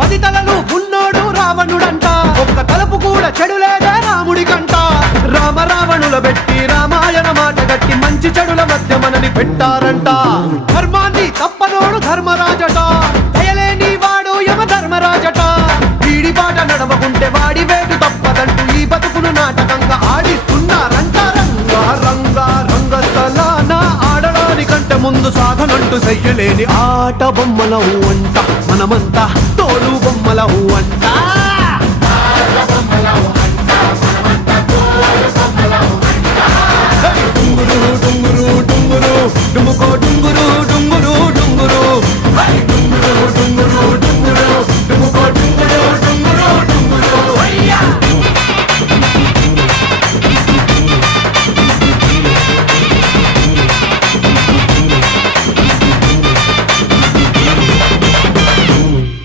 10 తలలు ఉన్నోడు రావణుడంట, ఒక్క తలుపు కూడా చెడులేదే రాముడికంట. రామ రావణుల పెట్టి రామాయణ మాట గట్టి మంచి చెడుల మధ్య మనని పెట్టారంట. ధర్మాన్ని తప్పనోడు ధర్మరాజట, దయలేని వాడు యమ ధర్మరాజట. వీడి బాట నడవకుంటే వాడి వేటు తప్పదంటూ ఈ బతుకును నాటకంగా ఆడిస్తున్నారంట. రంగా రంగా రంగస్థలాన ఆడడానికంటే ముందు సాధనంటూ చెయ్యలేని ఆట బొమ్మలవు అంట. మనమంతా తోలు బొమ్మలవు అంట.